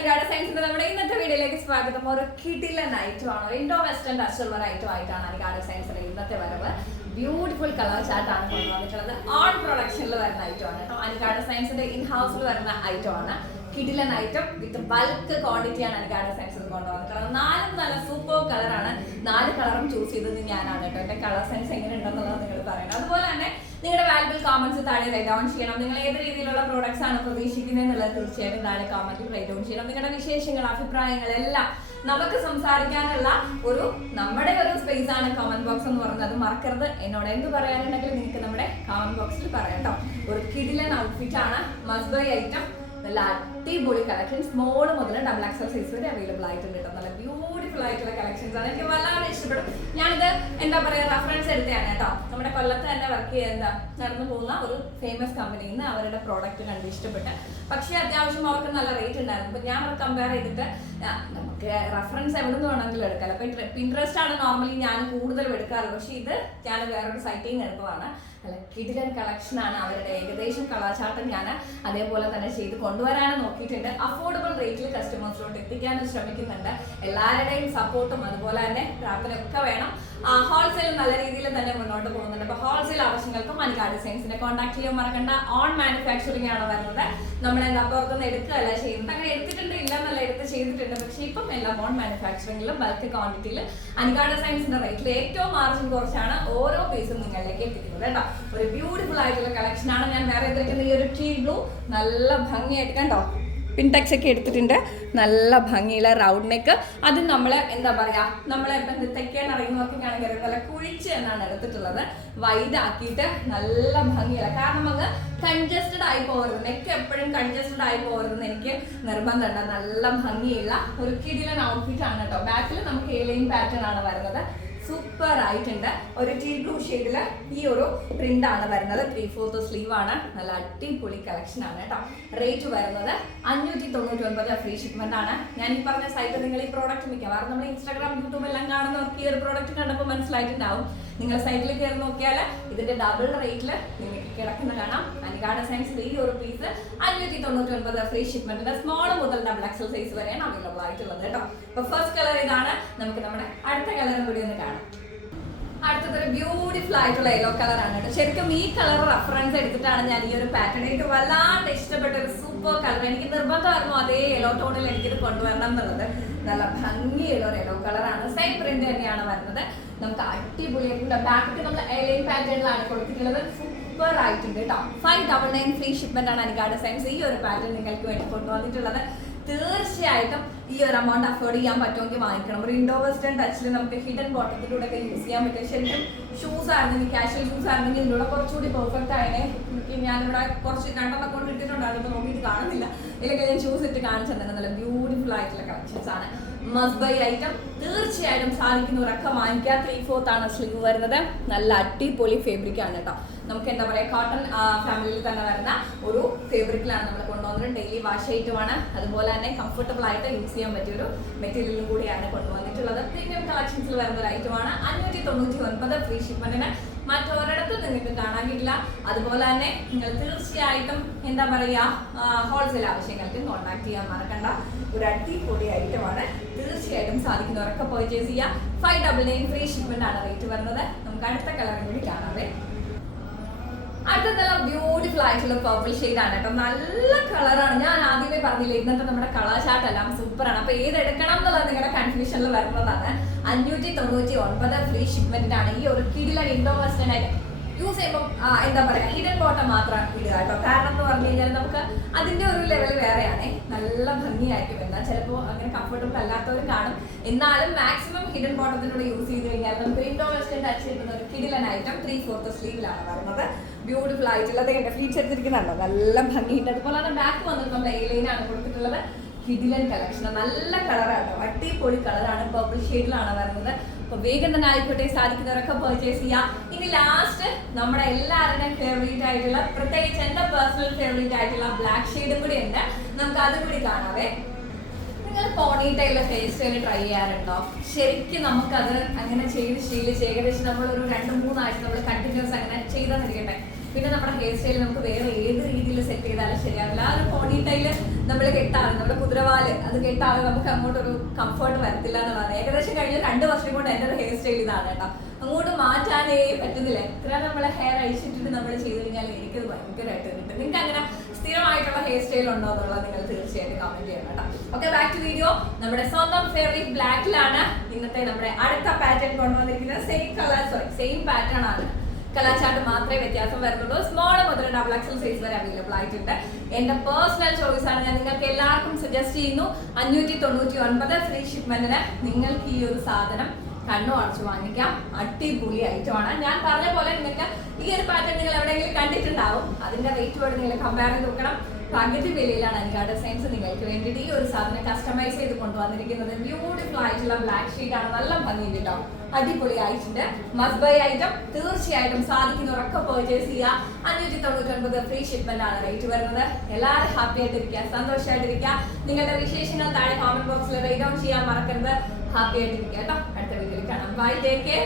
അലിഗാഡ് സയൻസിന്റെ നമ്മുടെ ഇന്നത്തെ വീഡിയോയിലേക്ക് സ്വാഗതം. ഒരു കിടില നൈറ്റും ആണ്? ഒരു ഇൻഡോ വെസ്റ്റേൺ ടച്ചുള്ള ഐറ്റം ആയിട്ടാണ് അലിഗാഡ് സയൻസിന്റെ ഇന്നത്തെ വരവ്. ബ്യൂട്ടിഫുൾ കളർ ചാർട്ടാണ് കൊണ്ടുവന്നിട്ടുള്ളത്. ഓൺ പ്രൊഡക്ഷനിൽ വരുന്ന ഐറ്റം ആണ് സയൻസിന്റെ ഇൻ ഹൗസിൽ വരുന്ന ഐറ്റം ആണ്. കിടിലൻ ഐറ്റം വിത്ത് ബൾക്ക് ക്വാണ്ടിറ്റിയാണ് അലിഗാഡ് സയൻസിൽ കൊണ്ടുവന്നിട്ടുള്ളത്. നാലും നല്ല സൂപ്പർ കളറാണ് നാല് കളറും ചൂസ് ചെയ്തത് ഞാനാണ് കേട്ടോ. എന്റെ കളർ സെൻസ് എങ്ങനെ ഉണ്ടെന്നുള്ളത് നിങ്ങൾ പറയണം അതുപോലെ തന്നെ നിങ്ങളുടെ വാല്യുബിൾ കോമന്റ്സ് താഴെ റൈറ്റ് ഡൗൺ ചെയ്യണം. നിങ്ങൾ ഏത് രീതിയിലുള്ള പ്രോഡക്ട്സ് ആണ് പ്രതീക്ഷിക്കുന്നത് എന്നുള്ളത് തീർച്ചയായിട്ടും താഴെ കമന്റ് റൈറ്റ് ഡൗൺ ചെയ്യണം. നിങ്ങളുടെ വിശേഷങ്ങൾ അഭിപ്രായങ്ങൾ എല്ലാം നമുക്ക് സംസാരിക്കാനുള്ള ഒരു നമ്മുടെ ഒരു സ്പേസ് ആണ് കമന്റ് ബോക്സ് എന്ന് പറയുന്നത്. അത് മറക്കരുത്. എന്നോട് എന്ത് പറയാനുണ്ടെങ്കിലും നിങ്ങൾക്ക് നമ്മുടെ കമന്റ് ബോക്സിൽ പറയാം കേട്ടോ ഒരു കിടിലൻ ഔട്ട്ഫിറ്റ് ആണ് മസ്ബൈ ഐറ്റം നല്ല അടിപൊളി കളക്ഷൻ സ്മോൾ മുതൽ ഡബിൾ എക്സൽ സൈസ് വരെ അവൈലബിൾ ആയിട്ടുണ്ട് കേട്ടോ നല്ല ബ്യൂട്ടിഫുൾ ആയിട്ടുള്ള കളക്ഷൻസ് ആണ്. എനിക്ക് വല്ലാതെ ഇഷ്ടപ്പെടും. ഞാനിത് എന്താ പറയാ റെഫറൻസ് എടുത്തതാണ് കേട്ടോ നമ്മുടെ കൊല്ലത്ത് തന്നെ വർക്ക് ചെയ്യുന്ന നടന്നു പോകുന്ന ഒരു ഫേമസ് കമ്പനിയിൽ നിന്ന് അവരുടെ പ്രോഡക്റ്റ് കണ്ട് ഇഷ്ടപ്പെട്ട്. പക്ഷേ അത്യാവശ്യം അവർക്ക് നല്ല റേറ്റ് ഉണ്ടായിരുന്നു. അപ്പൊ ഞാൻ കമ്പയർ ചെയ്തിട്ട് നമുക്ക് റെഫറൻസ് എവിടെ നിന്ന് വേണമെങ്കിലും എടുക്കാം. അപ്പൊ പിൻട്രസ്റ്റ് ആണ് നോർമലി ഞാൻ കൂടുതലും എടുക്കാറ് പക്ഷേ ഇത് ഞാൻ വേറൊരു സൈറ്റിൽ നിന്ന് എടുത്തതാണ്. നല്ല കിടിലൻ കളക്ഷൻ ആണ്. അവരുടെ ഏകദേശം കളാചാട്ടം ഞാൻ അതേപോലെ തന്നെ ചെയ്ത് കൊണ്ടുവരാനും നോക്കിയിട്ടുണ്ട്. അഫോർഡബിൾ റേറ്റിൽ കസ്റ്റമേഴ്സിലോട്ട് എത്തിക്കാനും ശ്രമിക്കുന്നുണ്ട്. എല്ലാവരുടെയും സപ്പോർട്ടും അതുപോലെ തന്നെ പ്രാർത്ഥനയൊക്കെ വേണം. ഹോൾസെയിൽ നല്ല രീതിയിൽ തന്നെ മുന്നോട്ട് പോകുന്നുണ്ട്. അപ്പൊ ഹോൾസെയിൽ ആവശ്യങ്ങൾക്ക് മണിക്കാ സയൻസിനെ കോൺടാക്ട് ചെയ്യാൻ മറക്കണ്ട. ഓൺ മാനുഫാക്ചറിംഗ് ആണ് വരുന്നത്. നമ്മൾ എന്താ പുറത്തുനിന്ന് എടുക്കുകയല്ല ചെയ്യുന്നത്. അങ്ങനെ എടുത്തിട്ടുണ്ട് ഇല്ല എന്നല്ല എടുത്ത് ചെയ്തിട്ടുണ്ട്. പക്ഷേ ഇപ്പം എല്ലാം ഓൺ മാനുഫാക്ചറിംഗിലും ബൾക്ക് ക്വാണ്ടിറ്റിയിൽ അനികാട് സയൻസിന്റെ റേറ്റിൽ ഏറ്റവും മാർജിൻ കുറച്ചാണ് ഓരോ പീസും നിങ്ങളിലേക്ക് എത്തിക്കുന്നത് കേട്ടോ. ഒരു ബ്യൂട്ടിഫുൾ ആയിട്ടുള്ള കളക്ഷൻ ആണ്. ഞാൻ വേറെ എന്തൊക്കെ ഈ ഒരു ടീ ബ്ലൂ നല്ല ഭംഗിയായിട്ട് കണ്ടോ? പിൻടെക്സ് ഒക്കെ എടുത്തിട്ടുണ്ട്. നല്ല ഭംഗിയുള്ള റൗണ്ട് നെക്ക് അത് നമ്മൾ എന്താ പറയാ നമ്മളെ തെക്കേൻ അറിയുന്നവർക്കൊക്കെ ആണെങ്കിൽ നല്ല കുഴിച്ച് എന്നാണ് എടുത്തിട്ടുള്ളത്. വൈഡ് ആക്കിയിട്ട് നല്ല ഭംഗിയുള്ള കാരണം നമുക്ക് കൺജസ്റ്റഡ് ആയി പോകരുത്. നെക്ക് എപ്പോഴും കൺജസ്റ്റഡ് ആയി പോകരുതെന്ന് എനിക്ക് നിർബന്ധമുണ്ട്. നല്ല ഭംഗിയുള്ള ഒരു കിടിലൻ ഔട്ട്ഫിറ്റ് ആണ് കേട്ടോ. ബാക്കിൽ നമുക്ക് ഏലിയൻ പാറ്റേൺ ആണ് വരുന്നത്. സൂപ്പർ ആയിട്ടുണ്ട് ഒരു ടീ ബ്ലൂ ഷെയ്ഡിൽ ഈ ഒരു പ്രിന്റ് ആണ് വരുന്നത്. ത്രീ ഫോർത്ത് സ്ലീവ് ആണ്. നല്ല അടിപൊളി കളക്ഷൻ ആണ് കേട്ടോ. റേറ്റ് വരുന്നത് അഞ്ഞൂറ്റി തൊണ്ണൂറ്റി ഒൻപത് ഫ്രീ ഷിപ്മെന്റ് ആണ്. ഞാൻ ഈ പറഞ്ഞ സൈറ്റ് നിങ്ങൾ ഈ പ്രോഡക്റ്റ് മിക്കവാറും നമ്മൾ ഇൻസ്റ്റാഗ്രാം യൂട്യൂബ് എല്ലാം കാണുന്നവർക്ക് ഈ ഒരു പ്രോഡക്റ്റ് കണ്ടപ്പോൾ മനസ്സിലായിട്ടുണ്ടാവും. നിങ്ങൾ സൈറ്റിൽ കയറി നോക്കിയാൽ ഇതിന്റെ ഡബിൾ റേറ്റിൽ നിങ്ങൾക്ക് കിടക്കുന്ന കാണാം. അനികാട് സയൻസിന്റെ ഈ ഒരു പീസ് അഞ്ഞൂറ്റി തൊണ്ണൂറ്റി ഒൻപത് ഫ്രീ ഷിപ്മെന്റിന്റെ സ്മോൾ മുതൽ ഡബിൾ എക്സൽ സൈസ് വരെയാണ് അവൈലബിൾ ആയിട്ടുള്ളത് കേട്ടോ. അപ്പൊ ഫസ്റ്റ് കളർ ഇതാണ് നമുക്ക് നമ്മുടെ അടുത്ത കളറും കൂടി ഒന്ന് കാണാം. അടുത്തത് ഒരു ബ്യൂട്ടിഫുൾ ആയിട്ടുള്ള യെല്ലോ കളർ ആണ് കേട്ടോ. ശരിക്കും ഈ കളർ റെഫറൻസ് എടുത്തിട്ടാണ് ഞാൻ ഈ ഒരു പാറ്റേൺ എനിക്ക് വല്ലാണ്ട് ഇഷ്ടപ്പെട്ട ഒരു സൂപ്പർ കളർ എനിക്ക് നിർബന്ധമായിരുന്നു അതേ യെല്ലോ ടോണിൽ എനിക്കിത് കൊണ്ടുവരണം എന്നുള്ളത്? നല്ല ഭംഗിയുള്ള ഒരു യെല്ലോ കളറാണ് സെയിം പ്രിന്റ് തന്നെയാണ് വരുന്നത്. നമുക്ക് അടിപൊളിയായിട്ടുള്ള ബാക്കിൽ നമ്മൾ എലൈൻ പാറ്റേണിലാണ് കൊടുത്തിട്ടുള്ളത്. സൂപ്പർ ആയിട്ടുണ്ട് കേട്ടോ. Five double nine free shipment ആണ് അനികാട് സൈൻസ് ഈ ഒരു പാറ്റേൺ നിങ്ങൾക്ക് വേണ്ടി കൊണ്ടുവന്നിട്ടുള്ളത്. തീർച്ചയായിട്ടും ഈ ഒരു എമൗണ്ട് അഫോർഡ് ചെയ്യാൻ പറ്റുമെങ്കിൽ വാങ്ങിക്കണം. ഒരു ഇൻഡോ വെസ്റ്റേൺ ടച്ചിൽ നമുക്ക് ഹിഡൻ ബോട്ടത്തിലൂടെ ഒക്കെ യൂസ് ചെയ്യാൻ പറ്റും. ശരിക്കും ഷൂസ് ആയിരുന്നെങ്കിൽ കാഷ്വൽ ഷൂസ് ആയിരുന്നെങ്കിൽ ഇതിലൂടെ കുറച്ചുകൂടി പെർഫെക്റ്റ് എനിക്ക് ഞാനിവിടെ കുറച്ച് രണ്ടെണ്ണം കൊണ്ട് ഇട്ടിട്ടുണ്ടായിരുന്നു നോക്കിയിട്ട് കാണുന്നില്ല. ഇതിലൊക്കെ ഞാൻ ഷൂസ് ഇട്ട് കാണിച്ചു നല്ല ബ്യൂട്ടിഫുൾ ആയിട്ടുള്ള കളക്ഷൻസ് ആണ്. മസ്ബൈ ഐറ്റം തീർച്ചയായിട്ടും സാധിക്കുന്നവരൊക്കെ വാങ്ങിക്കുക ത്രീ ഫോർത്ത് ആണ് സ്ലീവ് വരുന്നത്. നല്ല അടിപൊളി ഫേബ്രിക് ആണ് കേട്ടോ. നമുക്ക് എന്താ പറയുക കോട്ടൺ ഫാമിലിയിൽ തന്നെ വരുന്ന ഒരു ഫേബ്രിക്കിലാണ് നമ്മൾ കൊണ്ടുവന്നത്. ഡെയിലി വാഷ് ഐറ്റമാണ് അതുപോലെ തന്നെ കംഫർട്ടബിൾ ആയിട്ട് യൂസ് ചെയ്യാൻ പറ്റിയ ഒരു മെറ്റീരിയലും കൂടിയാണ് കൊണ്ടുവന്നിട്ടുള്ളത്. പ്രീമിയം കളക്ഷൻസിൽ വരുന്ന ഒരു ഐറ്റമാണ് അഞ്ഞൂറ്റി തൊണ്ണൂറ്റി ഒൻപത് ഫ്രീ ഷിപ്മെന്റിന് മറ്റൊരിടത്തും നിങ്ങൾക്ക് കാണാൻ കിട്ടില്ല അതുപോലെ തന്നെ നിങ്ങൾ തീർച്ചയായിട്ടും എന്താ പറയുക ഹോൾസെയിൽ ആവശ്യങ്ങൾക്ക് കോൺടാക്ട് ചെയ്യാൻ മറക്കണ്ട. ഒരു അടിപൊളി ഐറ്റമാണ് തീർച്ചയായിട്ടും സാധിക്കുന്നവരൊക്കെ പർച്ചേസ് ചെയ്യുക five double nine free shipment ആണ് റേറ്റ് വരുന്നത്. നമുക്ക് അടുത്ത കളറും കൂടി കാണാവേ അടുത്തതെല്ലാം ബ്യൂട്ടിഫുൾ ആയിട്ടുള്ള പർപ്പിൾ ആണ് കേട്ടോ. നല്ല കളറാണ് ഞാൻ ആദ്യമേ പറഞ്ഞില്ല ഇന്നത്തെ നമ്മുടെ കളർ ചാർട്ട് എല്ലാം സൂപ്പറാണ് അപ്പൊ ഏത് എടുക്കണം എന്നുള്ളത് നിങ്ങളുടെ കൺഫ്യൂഷനിൽ വരുന്നതാണ്. അഞ്ഞൂറ്റി തൊണ്ണൂറ്റി ഒൻപത് ഫ്രീ ഷിപ്മെന്റിനാണ് ഈ ഒരു കിടിലൻ ഇൻഡോ വെസ്റ്റേൺ ആയിട്ട് യൂസ് ചെയ്യുമ്പോൾ എന്താ പറയാ ഹിഡൻ ബോട്ടം മാത്രം ഇടുക കേട്ടോ. കാരണം എന്ന് പറഞ്ഞു കഴിഞ്ഞാൽ നമുക്ക് അതിന്റെ ഒരു ലെവൽ വേറെയാണ് നല്ല ഭംഗിയായിരിക്കും. എന്നാൽ ചിലപ്പോൾ അങ്ങനെ കംഫർട്ടബിൾ അല്ലാത്തവരും കാണും. എന്നാലും മാക്സിമം ഹിഡൻ ബോട്ടത്തിലൂടെ യൂസ് ചെയ്ത് കഴിഞ്ഞാൽ നമുക്ക് ഇൻഡോ വെസ്റ്റേൺ ടച്ച് ചെയ്യുന്ന ഒരു കിടിലൻ ഐറ്റം ത്രീ ഫോർത്ത് സ്ലീവിലാണ് വരുന്നത്. ബ്യൂട്ടിഫുൾ ആയിട്ടുള്ളത് കണ്ട ഫ്ലീറ്റ്സ് എടുത്തിരിക്കുന്നുണ്ടോ? നല്ല ഭംഗിയുണ്ട്. അതുപോലെ തന്നെ ബാക്ക് വന്നിട്ട് നമ്മൾ എയിലൈനാണ് കൊടുത്തിട്ടുള്ളത്. കിഡിലൻ കളക്ഷൻ നല്ല കളറാണ് അടിപൊളി കളറാണ് പർപ്പിൾ ഷെയ്ഡിലാണ് വരുന്നത്. അപ്പൊ വേഗം തന്നെ ആയിക്കോട്ടെ സാധിക്കുന്നവരൊക്കെ പർച്ചേസ് ചെയ്യാം. ഇനി ലാസ്റ്റ് നമ്മുടെ എല്ലാവരുടെയും ഫേവറേറ്റ് ആയിട്ടുള്ള പ്രത്യേകിച്ച് എന്റെ പേഴ്സണൽ ഫേവറേറ്റ് ആയിട്ടുള്ള ബ്ലാക്ക് ഷെയ്ഡും കൂടി ഉണ്ട്. നമുക്ക് അതും കൂടി കാണാവേ. നിങ്ങൾ പോണി ടൈലുള്ള ഹെയർ സ്റ്റൈൽ ട്രൈ ചെയ്യാറുണ്ടോ? ശരിക്കും നമുക്കത് അങ്ങനെ ചെയ്ത് ശീലിച്ച് ഏകദേശം ഒരു രണ്ട് മൂന്നാഴ്ച നമ്മൾ കണ്ടിന്യൂസ് അങ്ങനെ ചെയ്താൽ ചെയ്തെന്നിരിക്കട്ടെ പിന്നെ നമ്മുടെ ഹെയർ സ്റ്റൈൽ നമുക്ക് വേറെ ഏത് രീതിയിൽ സെറ്റ് ചെയ്താലും ശരിയാവില്ല. ആ ഒരു പോണി ടൈൽ നമ്മൾ കെട്ടാറ് നമ്മുടെ കുതിരവാൽ അത് കെട്ടാറ് നമുക്ക് അങ്ങോട്ടൊരു കംഫർട്ട് വരത്തില്ല എന്നുള്ളതാണ്. ഏകദേശം കഴിഞ്ഞ രണ്ട് വർഷം കൊണ്ട് എന്റെ ഒരു ഹെയർ സ്റ്റൈൽ ഇതാണ് കേട്ടോ. അങ്ങോട്ട് മാറ്റാനേ പറ്റുന്നില്ല. എത്ര നമ്മൾ ഹെയർ അഴിച്ചിട്ടിട്ട് നമ്മൾ ചെയ്തു കഴിഞ്ഞാൽ എനിക്ക് ഭയങ്കരമായിട്ട് കിട്ടും. നിങ്ങൾക്ക് അങ്ങനെ സ്ഥിരമായിട്ടുള്ള ഹെയർ സ്റ്റൈൽ ഉണ്ടോ എന്നുള്ളത് നിങ്ങൾ തീർച്ചയായിട്ടും കമന്റ് ചെയ്യണം കേട്ടോ. ഓക്കെ ബാക്ക് ടു വീഡിയോ നമ്മുടെ സ്വന്തം ഫേവറേറ്റ് ബ്ലാക്കിലാണ് ഇന്നത്തെ നമ്മുടെ അടുത്ത പാറ്റേൺ കൊണ്ടുവന്നിരിക്കുന്നത്. Same colour sorry same pattern ആണ്. കളർ ചാർട്ട് മാത്രമേ വ്യത്യാസം വരുന്നുള്ളൂ. സ്മോൾ മുതൽ ഡബിൾ എക്സൽ സൈസ് വരെ അവൈലബിൾ ആയിട്ടുണ്ട്. എന്റെ പേഴ്സണൽ ചോയ്സ് ആണ് ഞാൻ നിങ്ങൾക്ക് എല്ലാവർക്കും സജസ്റ്റ് ചെയ്യുന്നു. അഞ്ഞൂറ്റി തൊണ്ണൂറ്റി ഒൻപത് ഫ്രീ ഷിപ്മെന്റിന് നിങ്ങൾക്ക് ഈ ഒരു സാധനം കണ്ണു അടച്ചു വാങ്ങിക്കാം. അടിപൊളി ഐറ്റമാണ് ഞാൻ പറഞ്ഞ പോലെ നിങ്ങൾക്ക് ഈ ഒരു പാറ്റേൺ നിങ്ങൾ എവിടെയെങ്കിലും കണ്ടിട്ടുണ്ടാവും. അതിന്റെ റേറ്റുമായിട്ട് നിങ്ങൾ കമ്പയർ ചെയ്ത് നോക്കണം. പകുതി വിലയിലാണ് അനികാ ഡിസൈൻസ് നിങ്ങൾക്ക് വേണ്ടിയിട്ട് ഈ ഒരു സാധനം കസ്റ്റമൈസ് ചെയ്ത് കൊണ്ടുവന്നിരിക്കുന്നത്. ബ്യൂട്ടിഫുൾ ആയിട്ടുള്ള ബ്ലാക്ക് ഷീറ്റ് ആണ്. നല്ല ഭംഗി കേട്ടോ അടിപൊളി ആയിട്ടുണ്ട് മസ്റ്റ് ബൈ ഐറ്റം തീർച്ചയായിട്ടും സാധിക്കുന്നവരൊക്കെ പർച്ചേസ് ചെയ്യുക. അഞ്ഞൂറ്റി തൊണ്ണൂറ്റി ഒൻപത് ഫ്രീ ഷിപ്മെന്റ് ആണ് റേറ്റ് വരുന്നത്. എല്ലാവരും ഹാപ്പി ആയിട്ടിരിക്കുക സന്തോഷമായിട്ടിരിക്കുക നിങ്ങളുടെ വിശേഷങ്ങൾ താഴെ കോമന്റ് ബോക്സിൽ റൈറ്റ് ഡൗൺ ചെയ്യാൻ മറക്കരുത്. ഹാപ്പി ആയിട്ടിരിക്കുക കേട്ടോ. അടുത്ത വീഡിയോയിൽ കാണാം. Bye take care